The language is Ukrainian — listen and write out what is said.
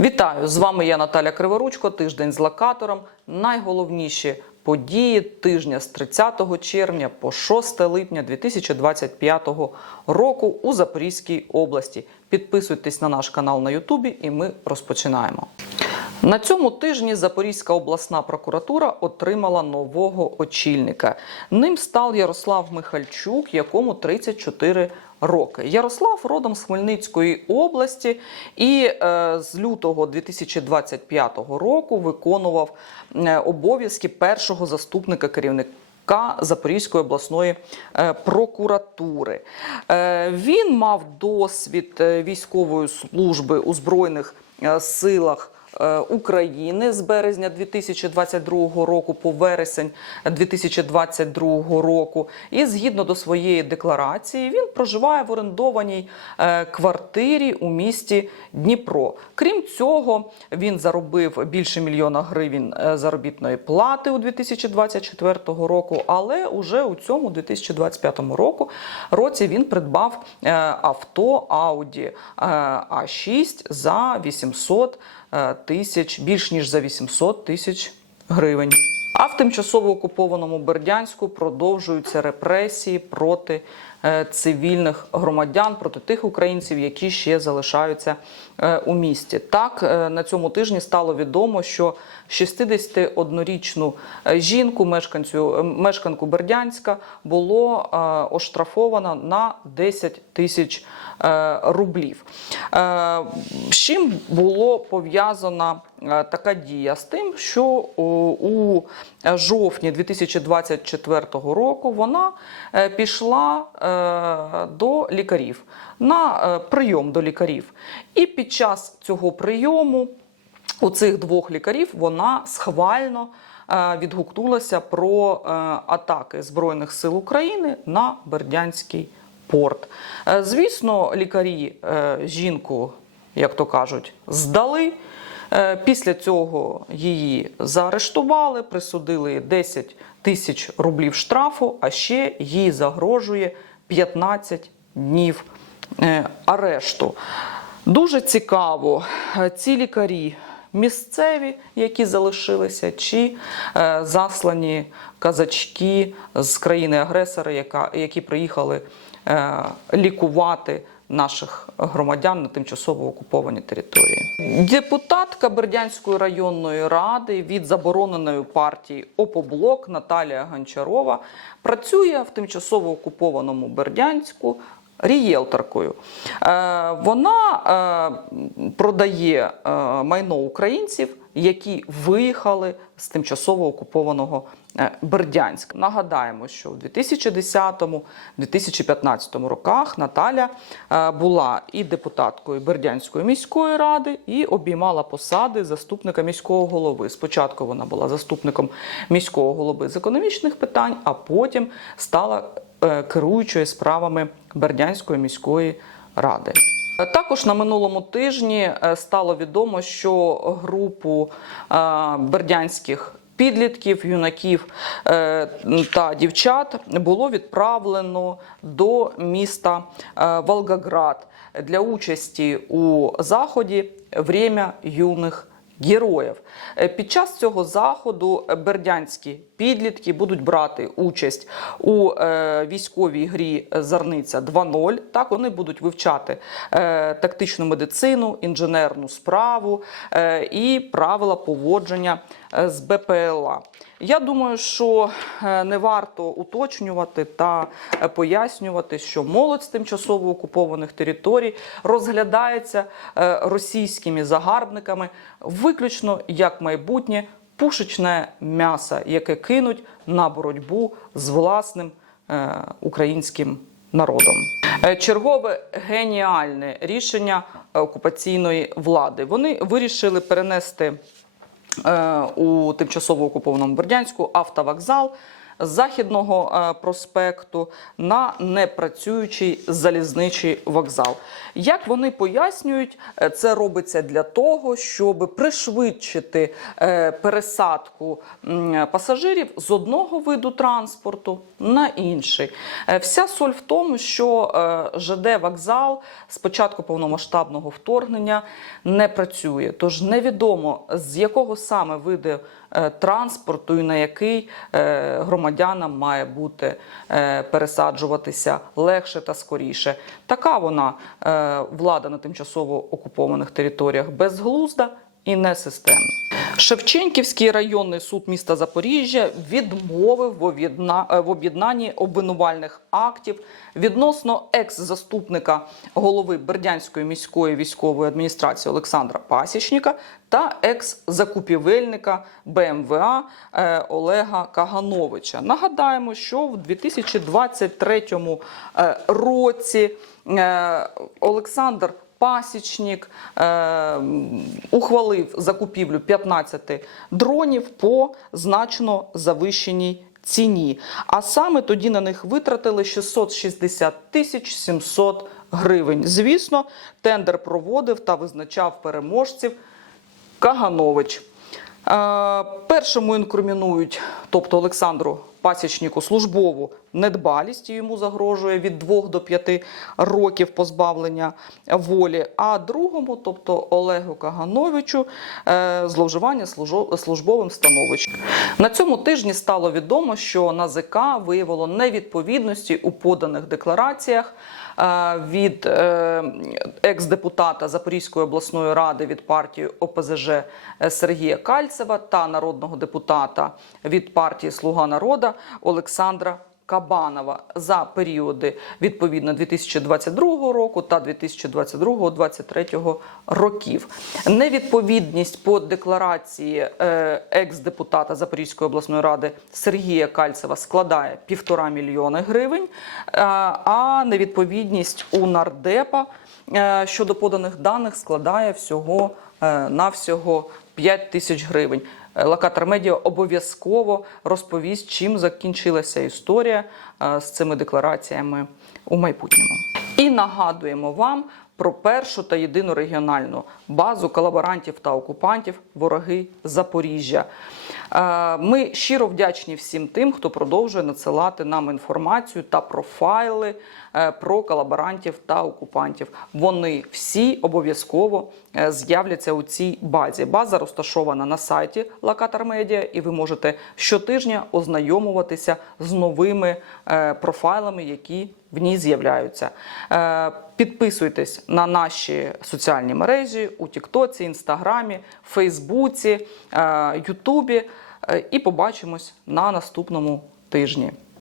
Вітаю! З вами я Наталя Криворучко. Тиждень з локатором. Найголовніші події тижня з 30 червня по 6 липня 2025 року у Запорізькій області. Підписуйтесь на наш канал на Ютубі, і ми розпочинаємо. На цьому тижні Запорізька обласна прокуратура отримала нового очільника. Ним став Ярослав Михальчук, якому 34 роки. Ярослав родом з Хмельницької області і е, з лютого 2025 року виконував е, обов'язки першого заступника керівника. Запорізької обласної е, прокуратури. Він мав досвід військової служби у Збройних силах України з березня 2022 року по вересень 2022 року. І згідно до своєї декларації, він проживає в орендованій е, квартирі у місті Дніпро. Крім цього, він заробив більше мільйона гривень е, заробітної плати у 2024 року, але уже у цьому 2025 року році він придбав е, авто Audi а 6 за 800 е, тисяч, більш ніж за 800 тисяч гривень. А в тимчасово окупованому Бердянську продовжуються репресії проти цивільних громадян, проти тих українців, які ще залишаються е, у місті. Так е, на цьому тижні стало відомо, що 61-річну е, жінку, мешканцю е, мешканку Бердянська, було е, оштрафовано на 10 тисяч е, рублів. Е, З чим було пов'язана е, така дія? З тим, що у жовтні 2024 року вона е, пішла е, до лікарів на е, прийом до лікарів. І під час цього прийому у цих двох лікарів вона схвально е, відгукнулася про е, атаки Збройних сил України на Бердянський порт. Е, Звісно, лікарі е, жінку, як то кажуть, здали. Е, Після цього її заарештували, присудили 10 тисяч рублів штрафу, а ще їй загрожує 15 днів е, арешту. Дуже цікаво, е, ці лікарі місцеві, які залишилися, чи е, заслані казачки з країни-агресора, які приїхали лікувати наших громадян на тимчасово окуповані території. Депутатка Бердянської районної ради від забороненої партії ОПОБЛОК Наталія Гончарова працює в тимчасово окупованому Бердянську рієлторкою. Е, Вона е, продає е, майно українців, які виїхали з тимчасово окупованого Бердянська. Нагадаємо, що в 2010-2015 роках Наталя була і депутаткою Бердянської міської ради, і обіймала посади заступника міського голови. Спочатку вона була заступником міського голови з економічних питань, а потім стала е, керуючою справами Бердянської міської ради. Також на минулому тижні е, стало відомо, що групу е, бердянських підлітків, юнаків е, та дівчат було відправлено до міста е, Волгоград для участі у заході «Время юних героїв. Е, Під час цього заходу е, бердянські підлітки будуть брати участь у е, військовій грі Зарниця 2.0. Так вони будуть вивчати тактичну медицину, інженерну справу і правила поводження з БПЛА. Я думаю, що е, не варто уточнювати та е, пояснювати, що молодь з тимчасово окупованих територій розглядається е, російськими загарбниками виключно як майбутнє пушечне м'ясо, яке кинуть на боротьбу з власним е, українським народом. Е, Чергове геніальне рішення окупаційної влади. Вони вирішили перенести е, у тимчасово окупованому Бердянську автовокзал Західного е, проспекту на непрацюючий залізничий вокзал. Як вони пояснюють, е, це робиться для того, щоб пришвидшити е, пересадку пасажирів з одного виду транспорту на інший. Вся соль в тому, що ЖД вокзал з початку повномасштабного вторгнення не працює. Тож невідомо з якого саме виду транспорту і на який е, громадянам має бути е, пересаджуватися легше та скоріше. Така вона е, влада на тимчасово окупованих територіях безглузда і несистемна. Шевченківський районний суд міста Запоріжжя відмовив е, в об'єднанні обвинувальних актів відносно екс-заступника голови Бердянської міської військової адміністрації Олександра Пасічника та екс-закупівельника БМВА е, Олега Кагановича. Нагадаємо, що в 2023 е, році Олександр Пасічник е, ухвалив закупівлю 15 дронів по значно завищеній ціні. А саме тоді на них витратили 660 тисяч 700 гривень. Звісно, тендер проводив та визначав переможців Каганович. Е, Першому інкримінують, тобто Олександру Пасічнику, службову недбалість і йому загрожує від 2 до 5 років позбавлення волі. А другому, тобто Олегу Кагановичу, е, зловживання службовим становищем. На цьому тижні стало відомо, що НАЗК виявило невідповідності у поданих деклараціях е, від е, екс-депутата Запорізької обласної ради від партії ОПЗЖ Сергія Кальцева та народного депутата від партії Слуга народа Олександра. Кабанова за періоди відповідно 2022 року та 2022-2023 років. Невідповідність по декларації е, екс-депутата Запорізької обласної ради Сергія Кальцева складає півтора мільйони гривень, е, а невідповідність у нардепа е, щодо поданих даних складає всього е, навсього 5 тисяч гривень. Е, Локатор медіа обов'язково розповість, чим закінчилася історія е, з цими деклараціями у майбутньому. І нагадуємо вам про першу та єдину регіональну базу колаборантів та окупантів вороги Запоріжжя. Е, Ми щиро вдячні всім тим, хто продовжує надсилати нам інформацію та профайли е, про колаборантів та окупантів. Вони всі обов'язково е, з'являться у цій базі. База розташована на сайті Локатор Медіа, і ви можете щотижня ознайомуватися з новими профайлами, які в ній з'являються. Підписуйтесь на наші соціальні мережі у Тіктоці, Інстаграмі, Фейсбуці, е, Ютубі. Е, І побачимось на наступному тижні.